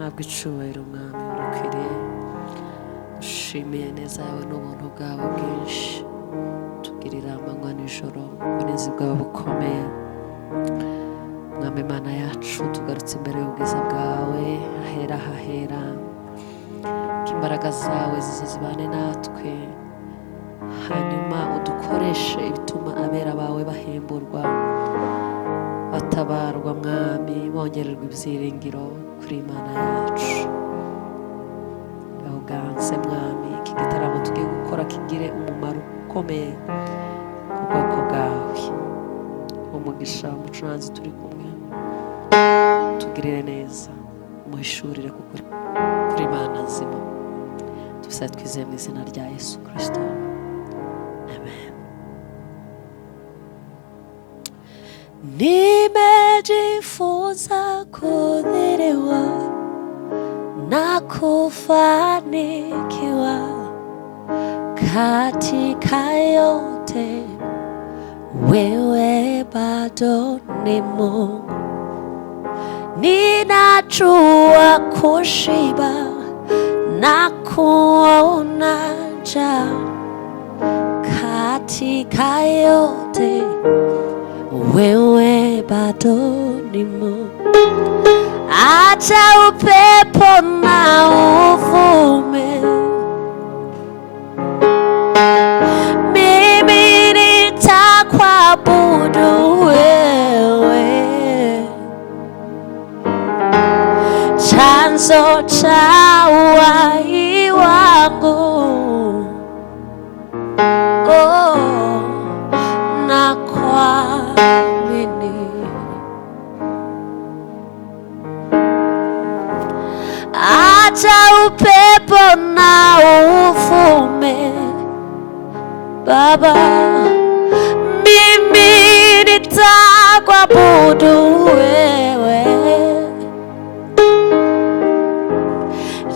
Ntabwo icyubahiro mwami urakwiriye. Dushimiye neza yawe n'ubuntu bwawe bwinshi tugirira amanywa n'ijoro. Uburinzi bwawe bukomeye mwami Mana yacu, tugarutse imbere y'ubwiza bwawe ahera hahera. Imbaraga zawe zize zibane natwe, hanyuma udukoreshe ibituma abera bawe bahemburwa, batabarwa mwami, bongererwa ibyiringiro kuri Imana yacu. Uganze mwami, iki gitaramo tugiye gukora kigire umumaro ukomeye ku bwoko bwawe. Umugisha umucuranzi turi kumwe, tugirire neza, umuhishurire kuri Imana nzima. Tubisaba twizeye mu izina rya Yesu Kristo, amen. Nimejifunza kudhiriwa na kufanikiwa katika yote, wewe bado ni Mungu. Ninajua kushiba na kuona njaa, katika yote wewe bado ni Mungu. Acha upepo na uvume, mimi nitakuabudu wewe, chanzo cha uhai wangu. Acha upepo na uvume Baba, mimi nitakuabudu wewe,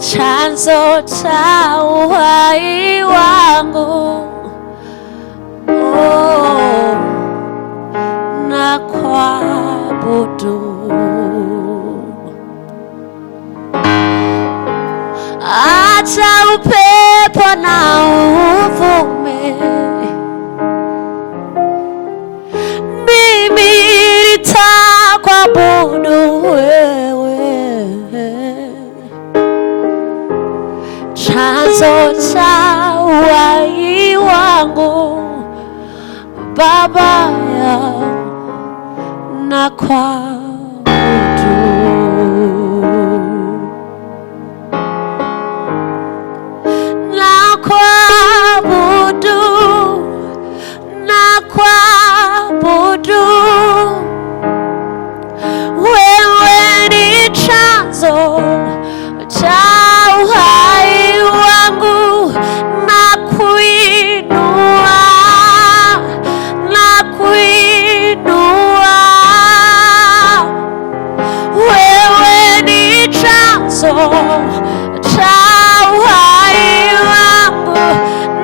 chanzo cha uhai wangu. Nakuabudu. Acha upepo na uvume, mimi nitakuabudu wewe, chanzo cha uhai wangu. Baba yangu nakuabudu. Nakuabudu, wewe ni chanzo cha uhai wangu. Nakuinua, nakuinua, wewe ni chanzo cha uhai wangu.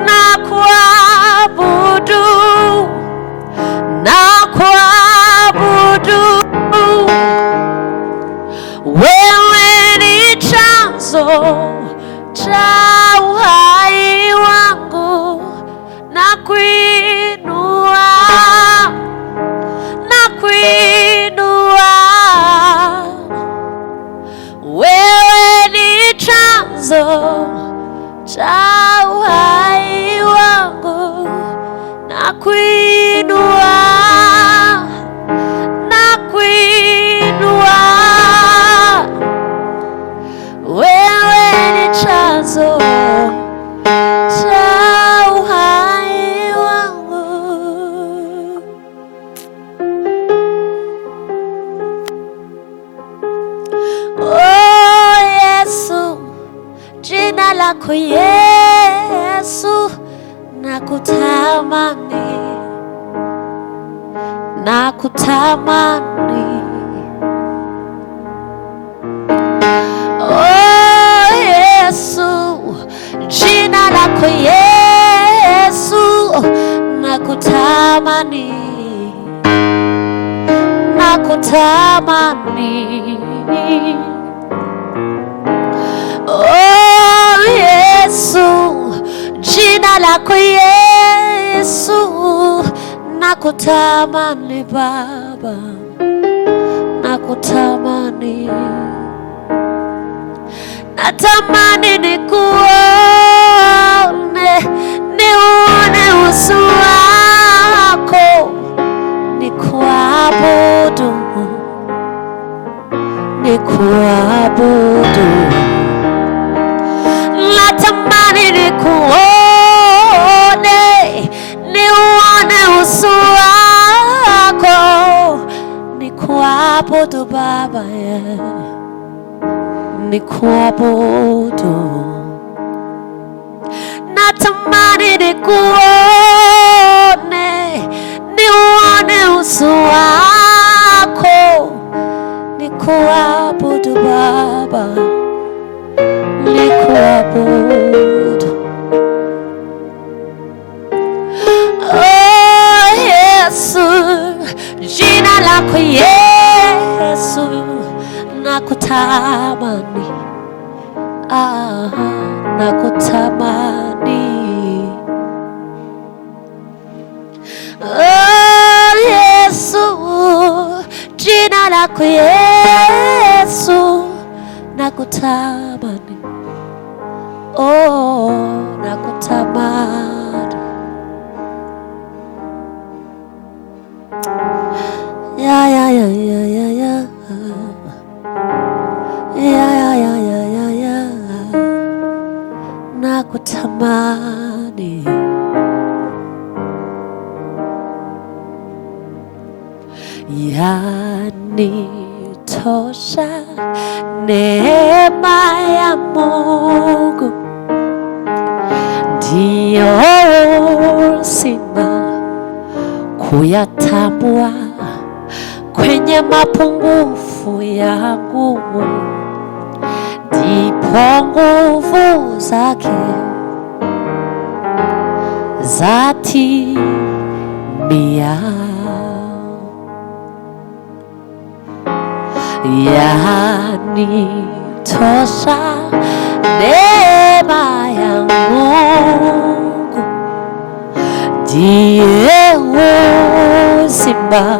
Nakuabudu, nakuabudu, wewe ni chanzo cha uhai wangu. Nakuinua, nakuinua, wewe ni chanzo cha uhai wangu. Nakuinua, nakuinua, wewe ni chanzo cha uhai wangu. Oh Yesu, jina lako Yesu, nakutamani, nakutamani. Oh Yesu, jina lako Yesu, nakutamani, nakutamani. nakutamani Baba, nakutamani, natamani nikuone, niuone uso wako, nikuabudu, nikuabudu. Natamani nikuone, niuone uso wako, nikuabudu Baba, nikuabudu. Natamani nikuone, niuone uso wako, nikuabudu Baba, nikuabudu. Oh Yesu, jina lako Yesu, nakutamani, nakutamani. Oh Yesu, jina lako Yesu, nakutamani, oh nakutamani. Ya ya ya ya ya ya ya ya ya ya ya, nakutamani. Yanitosha neema ya Mungu, ndiyo uzima kuyatambua kwenye mapungufu yangu, ndipo nguvu zake zatimia. Yanitosha neema ya Mungu, ndiye uzima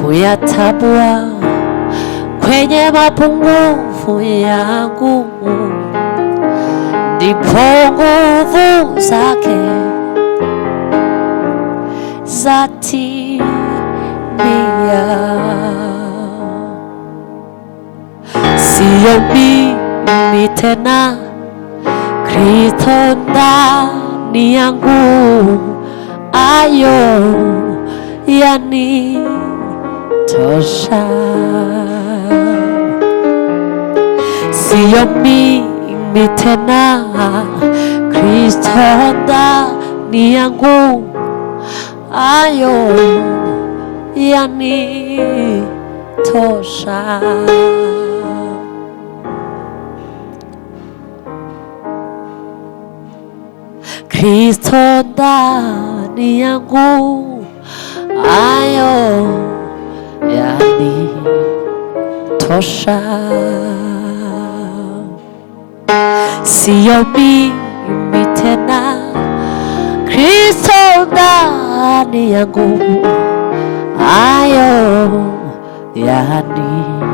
kuyatambua kwenye mapungufu yangu, ndipo nguvu zake zatimia. Sio mimi tena, Kristo ndani yangu, ayo yanitosha. Sio mimi tena, Kristo ndani yangu, ayo yanitosha. Kristo ndani yangu, ayo yanitosha. Sio mimi tena, Kristo ndani yangu, ayo yanitosha.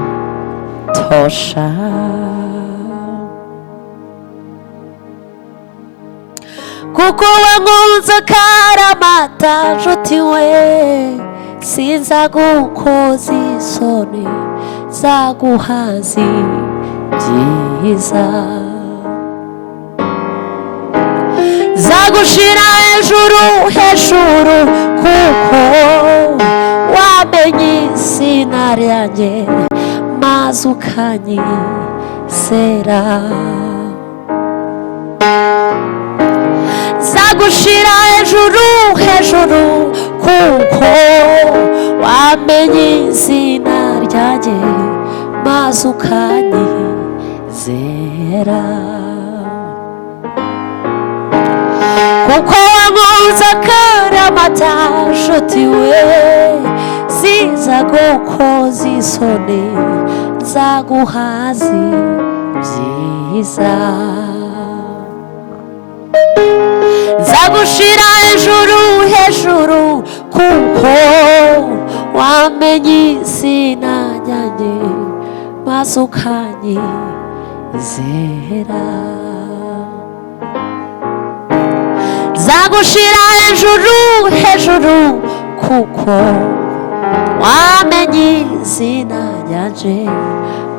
Kuko wankunze akaramata nshuti we, sinzagukoza isoni, zaguhaza ibyiza, zagushira hejuru hejuru, kuko wamenye izina ryanjye maze ukanyizera. Zagushira hejuru hejuru, kuko wamenye izina ryanjye maze ukanyizera. Kuko wankunze akaramata nshuti we, sinzagukoza isoni, nzaguhaza ibyiza, zagushira hejuru hejuru, kuko wamenye izina ryanjye maze ukanyizera. Nzagushira hejuru hejuru kuko wamenye izina ryanjye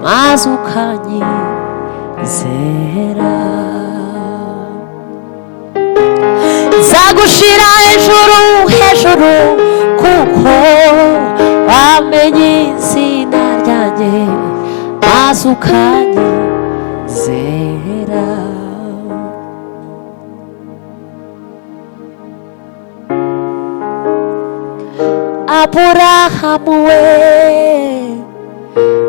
maze ukanyizera. Nzagushira hejuru hejuru kuko wamenye izina ryanjye maze ukanyizera. Aburahamu we,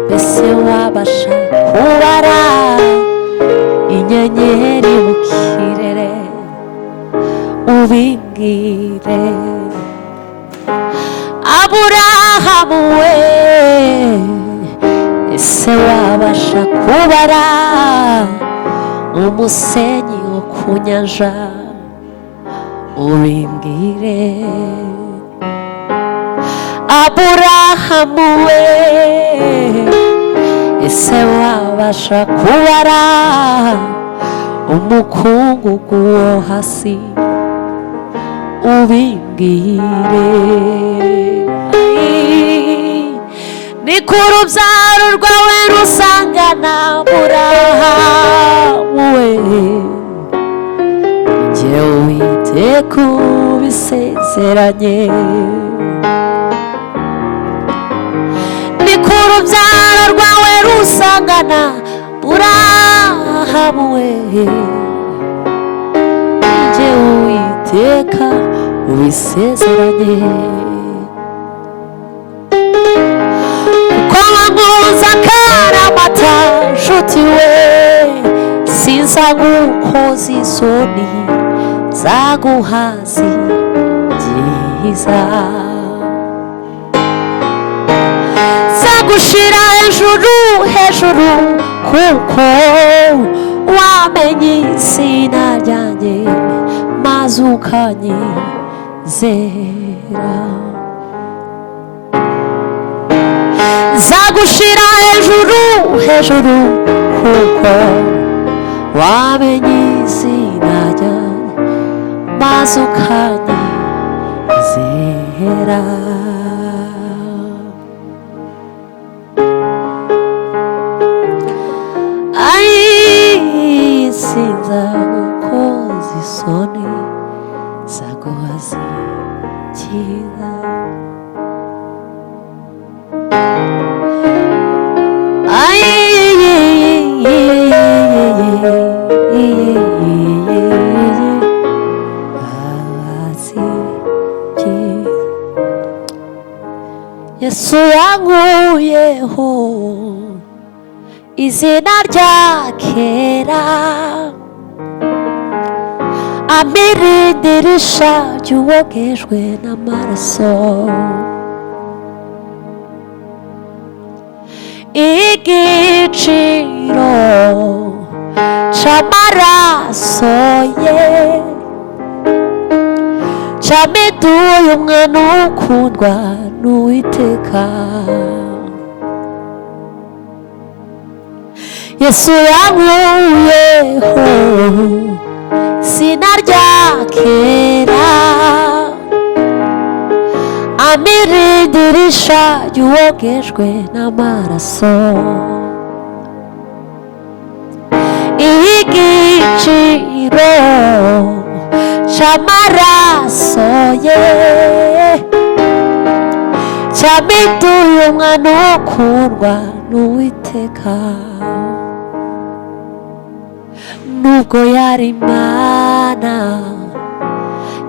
mbese wabasha kubara inyenyeri mu kirere? Ubimbwire. Aburahamu we, ese wabasha kubara umusenyi wo ku nyanja? Ubimbwire. Aburahamu we, ese wabasha kubara umukungugu wo hasi? Ubimbwire. Ni ku rubyaro rwawe rusangana Aburahamu we, jyewe Uwiteka ubisezeranye. Ni ku rubyaro rwawe rusangana Aburahamu we, jyewe Uwiteka ubisezeranye. Kuko wankunze akaramata nshuti we, sinza gukoza isoni zaguhaza ibyiza. Nzagushira hejuru hejuru kuko wamenye izina ryanjye maze ukanyizera. Nzagushira hejuru hejuru kuko wamenye izina ryanjye maze ukanyizera. Sinzagukoza isoni zaguhaza ibyiza. Yesu yankuyeho izina rya kera, amiridirisha ry'uwogejwe n'amaraso. Igiciro c'amaraso ye camiduye umwana ukundwa n'Uwiteka. Yesu yankuyeho izina rya kera, amiridirisha ry'uwogejwe n'amaraso. Igiciro c'amaraso ye camiduye umwana ukundwa n'Uwiteka. Nubwo yari Imana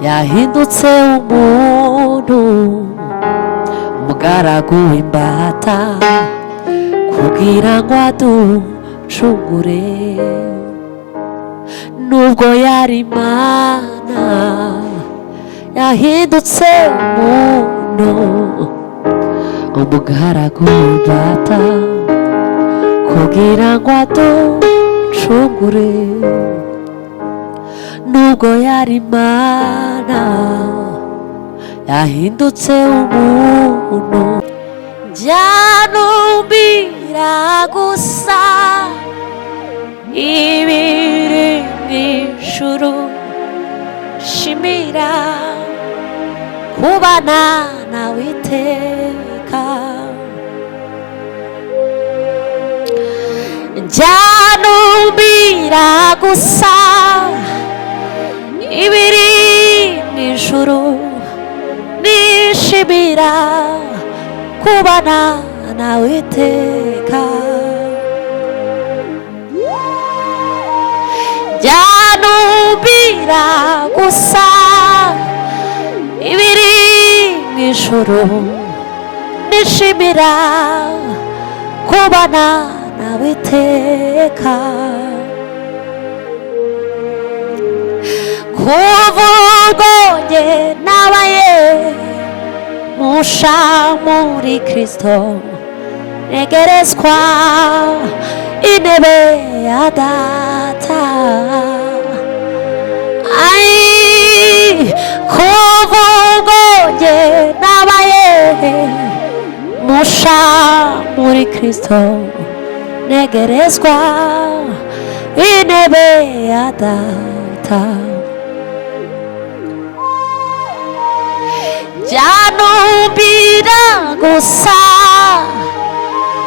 yahindutse umuntu, umugaragu w'imbata kugira ngo aducungure. Nubwo yari Imana yahindutse umuntu, umugaragu w'imbata kugira ngo aducungure. Nubwo yari Imana yahindutse umuntu. Byanumira gusa ibiri mw'ijuru, shimira kubana nawe iteka. Byanumira gusa ibiri mw'ijuru, nishimira kubana nawe iteka. Byanumira gusa ibiri mw'ijuru, nishimira kubana nawe iteka. Kuva ubwo njye nabaye musha muri Kristo, negerezwa intebe ya Data. Kuva ubwo njye nabaye musha muri Kristo, negerezwa intebe ya Data. Byanumira gusa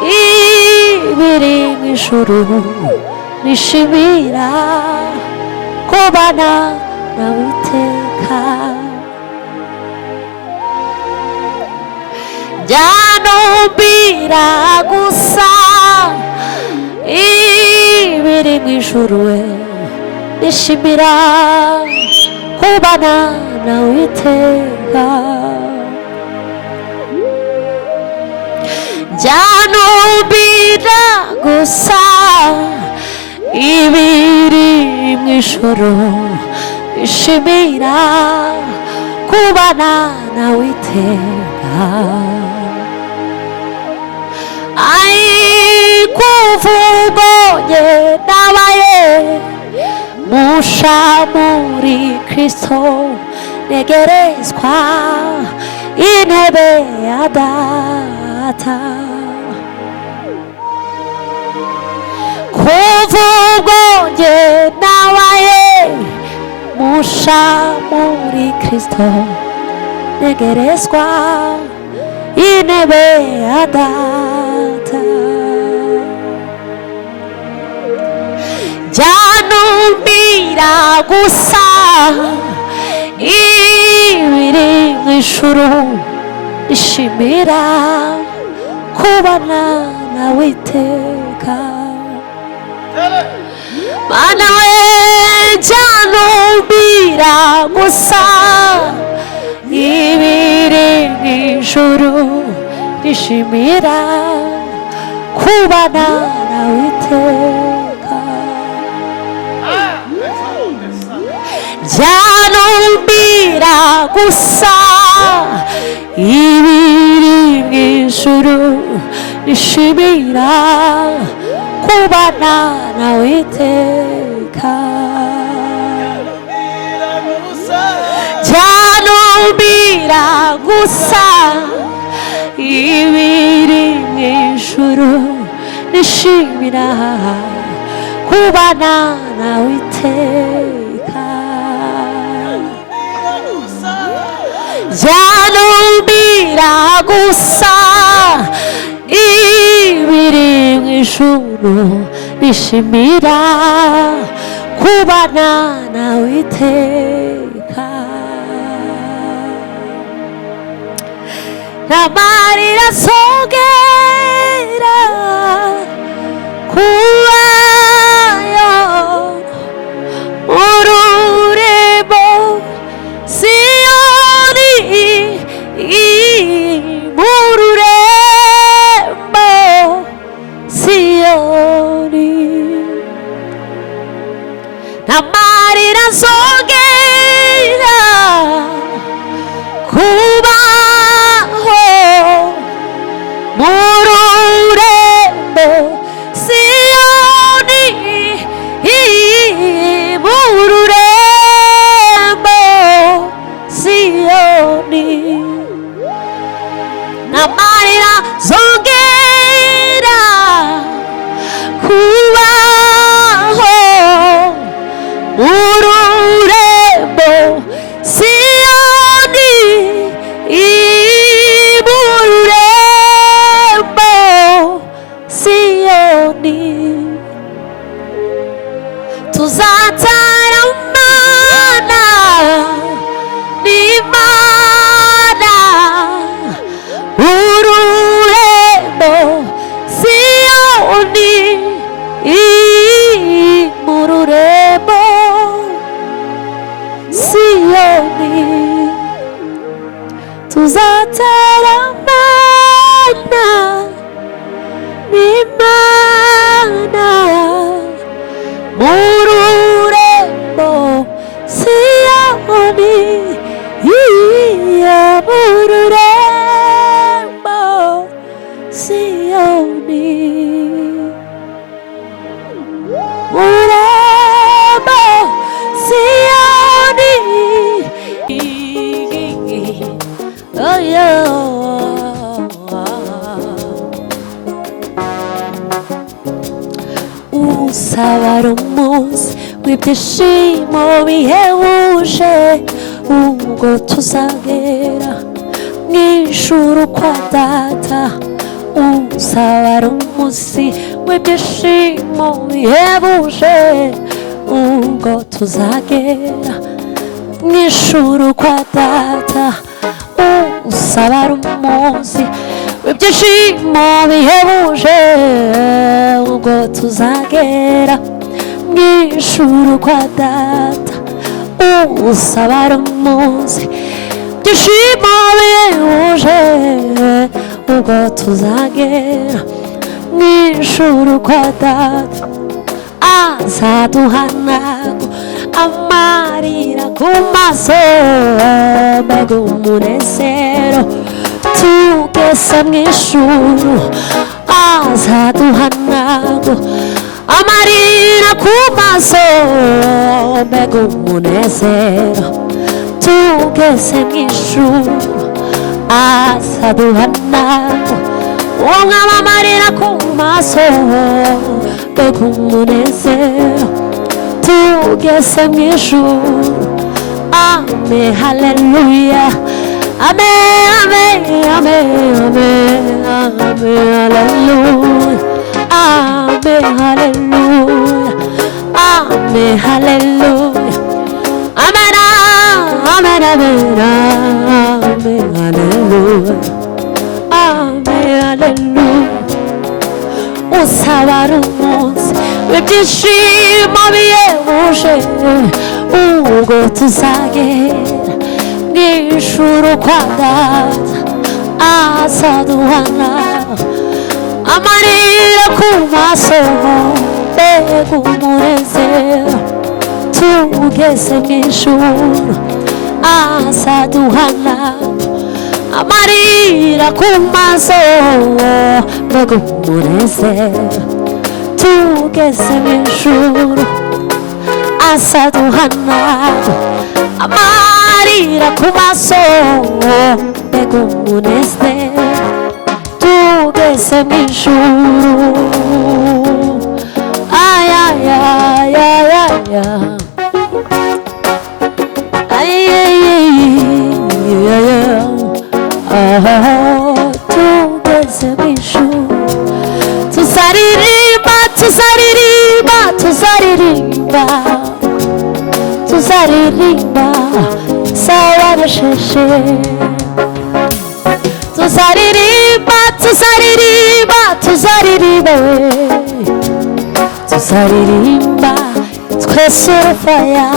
ibiri mw'ijuru, nishimira kubana nawe iteka. Byanumira gusa ibiri mw'ijuru, nishimira kubana nawe iteka. Byanumira gusa ibiri mw'ijuru, nishimira kubana nawe iteka. Kuva ubwo njye nabaye musha muri Kristo, negerezwa intebe ya Data. Kuva ubwo njye nabaye musha muri Kristo, negerezwa intebe ya Data. Byanumira gusa ibiri mw'ijuru, nishimira kubana nawe iteka. Mana we, byanumira gusa ibiri mw'ijuru, nishimira kubana nawe iteka. Byanumira gusa ibiri mw'ijuru, nishimira kubana nawe iteka. Byanumira gusa ibiri mw'ijuru, nishimira kubana nawe iteka. Byanumira gusa ibiri mw'ijuru, nishimira kubana nawe iteka. N'amarira asogera kubayo ururembo Siyoni, ururembo Siyoni. N'amarira asogera kubaho mu rurembo Siyoni tuzataramana n'Imana ururembo Siyoni mu rurembo Siyoni tuzataramana n'Imana mu rurembo Siyoni mu rurembo Siyoni mu rurembo Siyoni oh yeah. Usabara umunsi w'ibyishimo bihebuje ubwo tuzagera mw'ijuru kwa data. Usabara umunsi w'ibyishimo bihebuje ubwo tuzagera mw'ijuru kwa data. Usabara umunsi w'ibyishimo bihebuje ubwo tuzagera mw'ijuru kwa data. Usabara umunsi w'ibyishimo bihebuje ubwo tuzagera mw'ijuru kwa data. Azaduhanagu amarira ku maso mbega umunezero tugeze mw'ijuru. Azaduhanagu amarira ku maso mbega umunezero tugeze mw'ijuru. Azaduhanagu umwami amarira ku maso mbega umunezero tugeze mw'ijuru. Amen, haleluya. Amen, amen, amen, amen, amen, haleluya. Amen, haleluya. Amen, haleluya. Amen, amen, amen, amen, haleluya. Amen, haleluya. Usabara umunsi w'ibyishimo bihebuje ubwo tuzagera mw'ijuru kwa data. Azaduhanagu amarira ku maso mbega umunezero tugeze mw'ijuru. Azaduhanagu amarira ku maso mbega umunezero tugeze mw'ijuru. Azaduhanagu amarira ku maso mbega umunezero tugeze mw'ijuru. Ay, ay, ay, ay, ay, ay, ay, tugeze mw'ijuru. Tuzaririmba, tuzaririmba, tuzaririmba, tuzaririmba sawa nasheshe. Tuzaririmba, tuzaririmba, tuzaririmba, tuzaririmba twese urufaya.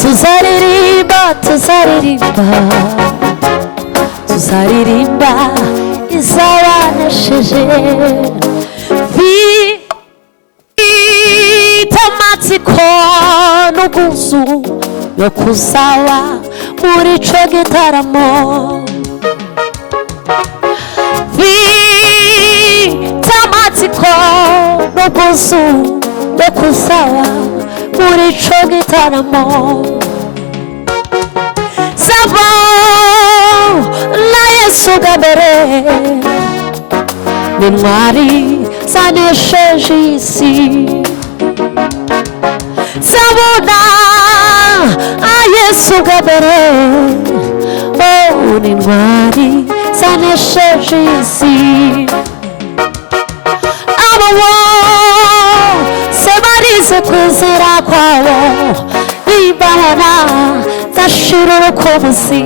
Tuzaririmba, tuzaririmba, tuzaririmba izawa nasheshe. Amatsiko n'ubwuzu yo kuzaba muri ico gitaramo. Mfite amatsiko n'ubwuzu yo kuzaba muri ico gitaramo. Sabo na Yesu bwa mbere n'intwari zanesheje isi. Sabona Yesu bwa mbere n'intwari zanesheje isi. Abo bose barize kwizera kwabo nibabona zashira urukumbuzi.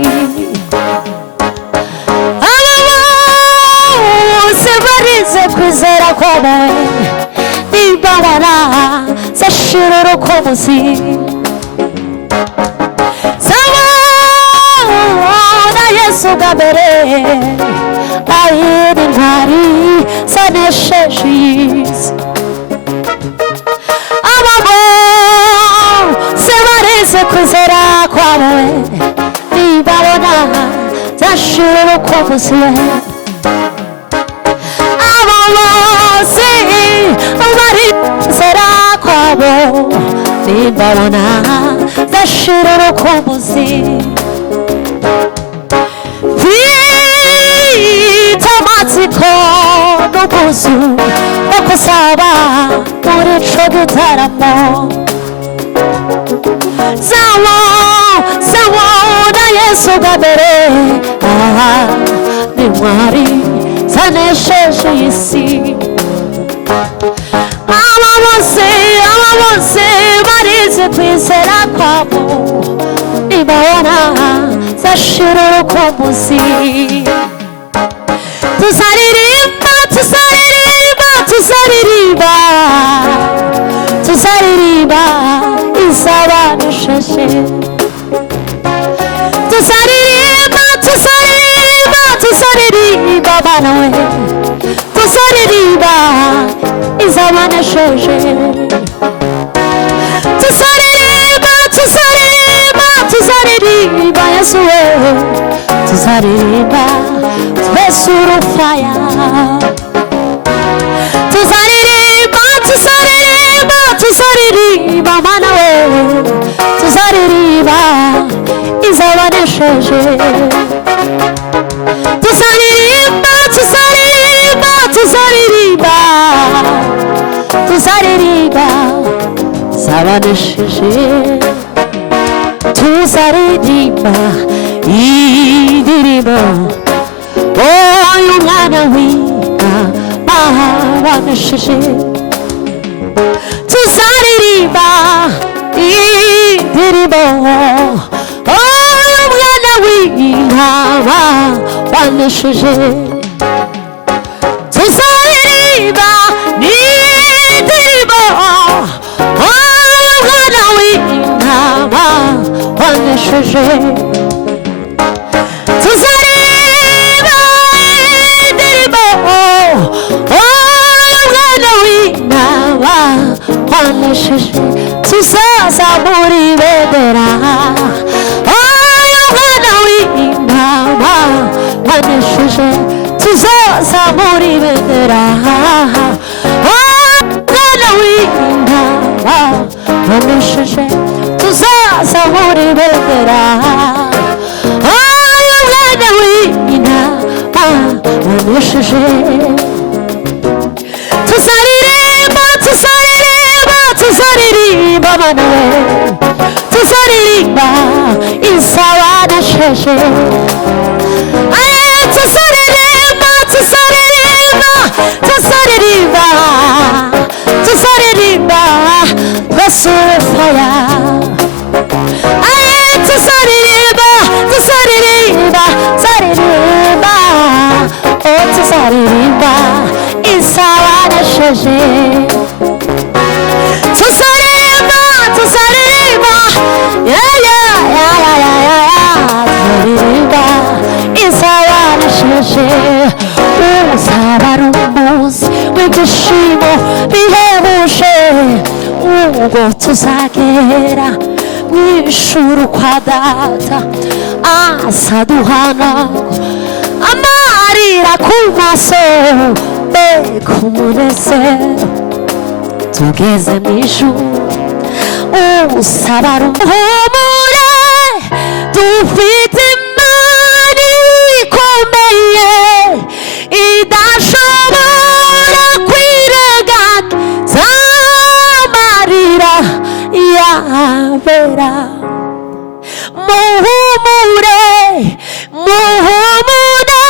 Abo bose barize kwizera kwabo nibabona zashira urukumbuzi. Zabona Yesu bwa mbere ahiri intwari zanesheje isi. Abo bose barize kwizera kwabo nibabona zashira urukumbuzi. Abo bose barize kwizera kwabo nibabona zashira urukumbuzi. Mfite amatsiko n'ubwuzu bwo kuzaba muri ico gitaramo. Zabona Yesu bwa mbere n'intwari zanesheje isi. Aba bose barize kwizera kwabo nibabona zashira urukumbuzi. Tuzaririmba, tuzaririmba, tuzaririmba, tuzaririmba izabanesheje. Tuzaririmba, tuzaririmba, tuzaririmba bana we, tuzaririmba izabanesheje. Tuzaririmba, tuzaririmba, tuzaririmba Yesu we, tuzaririmba twese urufaya. Tuzaririmba, tuzaririmba, tuzaririmba mana we, tuzaririmba izabanesheje. Tuzaririmba, tuzaririmba, tuzaririmba, tuzaririmba izabanesheje. Tuzaririmba indirimbo y'umwana w'Imana wanesheje. Tuzaririmba indirimbo y'umwana w'Imana wanesheje. Tuzaririmba indirimbo y'umwana w'Imana wanesheje. Tuzaririmba indirimbo y'umwana w'Imana wanesheje. Tuzazamura ibendera y'umwana w'Imana wanesheje. Tuzazamura ibendera y'umwana w'Imana wanesheje. Tuzazamura ibendera y'umwana w'Imana wanesheje. Tuzaririmba, tuzaririmba, tuzaririmba bana we, tuzaririmba izabanesheje. Tuzaririmba, tuzaririmba, tuzaririmba, tuzaririmba twese urufaya. Tuzaririmba, tuzaririmba, tuzaririmba, tuzaririmba izabanesheje. Tuzaririmba, tuzaririmba, tuzaririmba izabanesheje. Uzaba ari umunsi w'ibyishimo bihebuje, ubwo tuzagera mw'ijuru kwa Data azaduhana amarira ku maso, mbega umunezero tugeze mw'ijuru. Uzaba ari umuhumure, dufite Imana ikomeye idashobora kwirengagiza amarira y'abera. Muhumure, muhumure,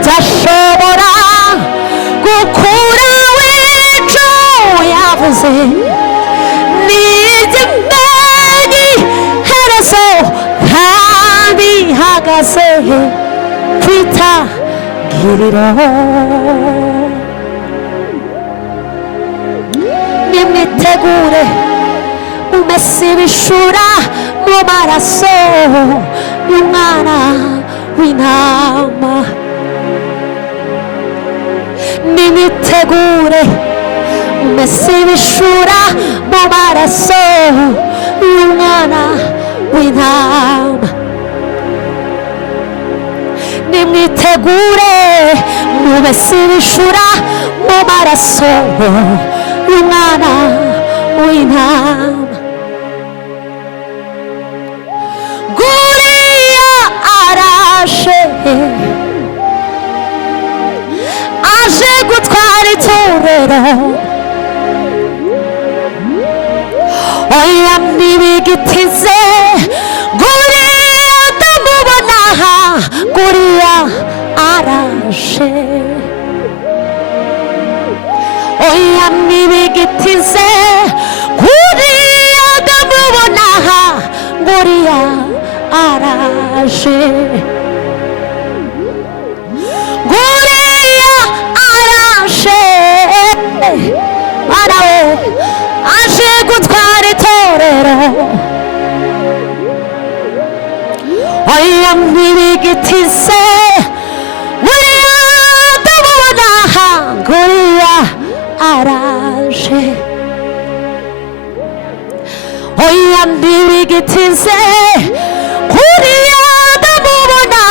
ndashobora gukura w'icyo yavuze nijye menye iherezo kandi hagaze kwitangiriro nimwitegure umese ibishura mu maraso y'umwana w'intama nimwitegure umese ibishura mu maraso y'umwana w'intama nimwitegure umese ibishura mu maraso y'umwana w'intama guriya arashe aje gutwara itorero oya ntibigitize guriya ndamubona guriya arashe oya ntibigitize guriya ndamubona guriya araje guriya arashe arawe aje gutwara itorero oya ntibigitize guriya ndamubona guriya araje oya ntibigitize guriya ndamubona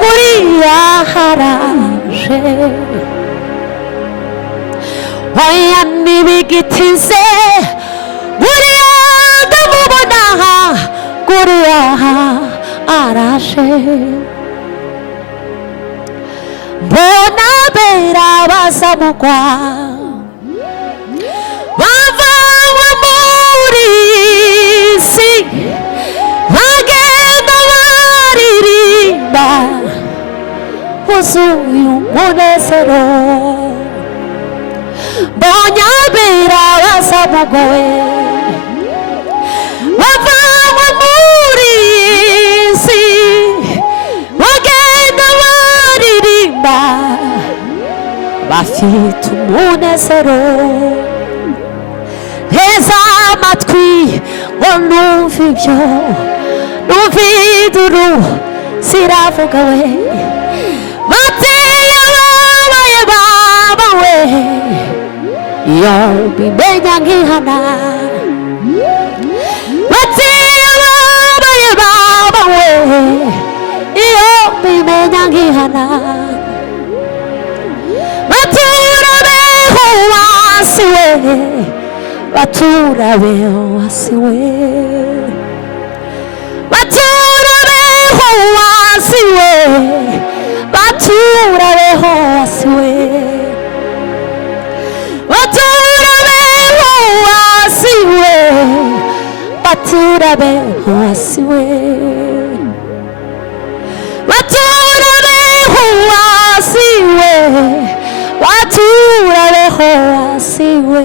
guriya araje oya ntibigitize guriya ndamubona guriya araje mbona bera bazamugwa bavanywe muri isi bagenda baririmba wuzuye umunezero mbonye bera bazamugwa bavanywe muri isi bagenda baririmba bafite umunezero heza amatwi ngo numve ibyo numve induru ziravuga we bateye ababaye baba we iyo mbimenya nkihana bateye ababaye baba we iyo mbimenya nkihana baturabeho wasi we baturabeho wasi we baturabeho wasi we baturabeho wasi we baturabeho wasi we baturabeho wasi we baturabeho wasi we baturabeho wasi we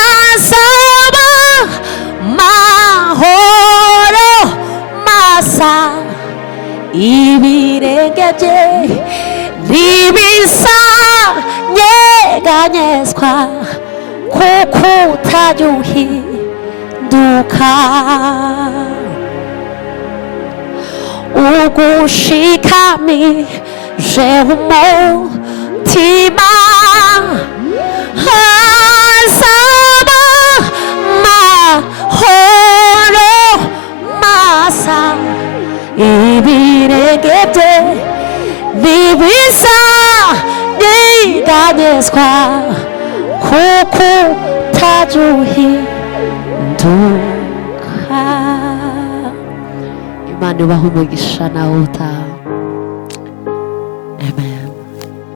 asaba mahoro masa ibirenge bye ntibisa nyeganyezwa kuko utajuhinduka ugushikamije umutima asaba mahoro masa ibirenge bye ntibisa nyeganyezwa kuko utajuhinduka. Imana ibahe umugisha nawe utaha.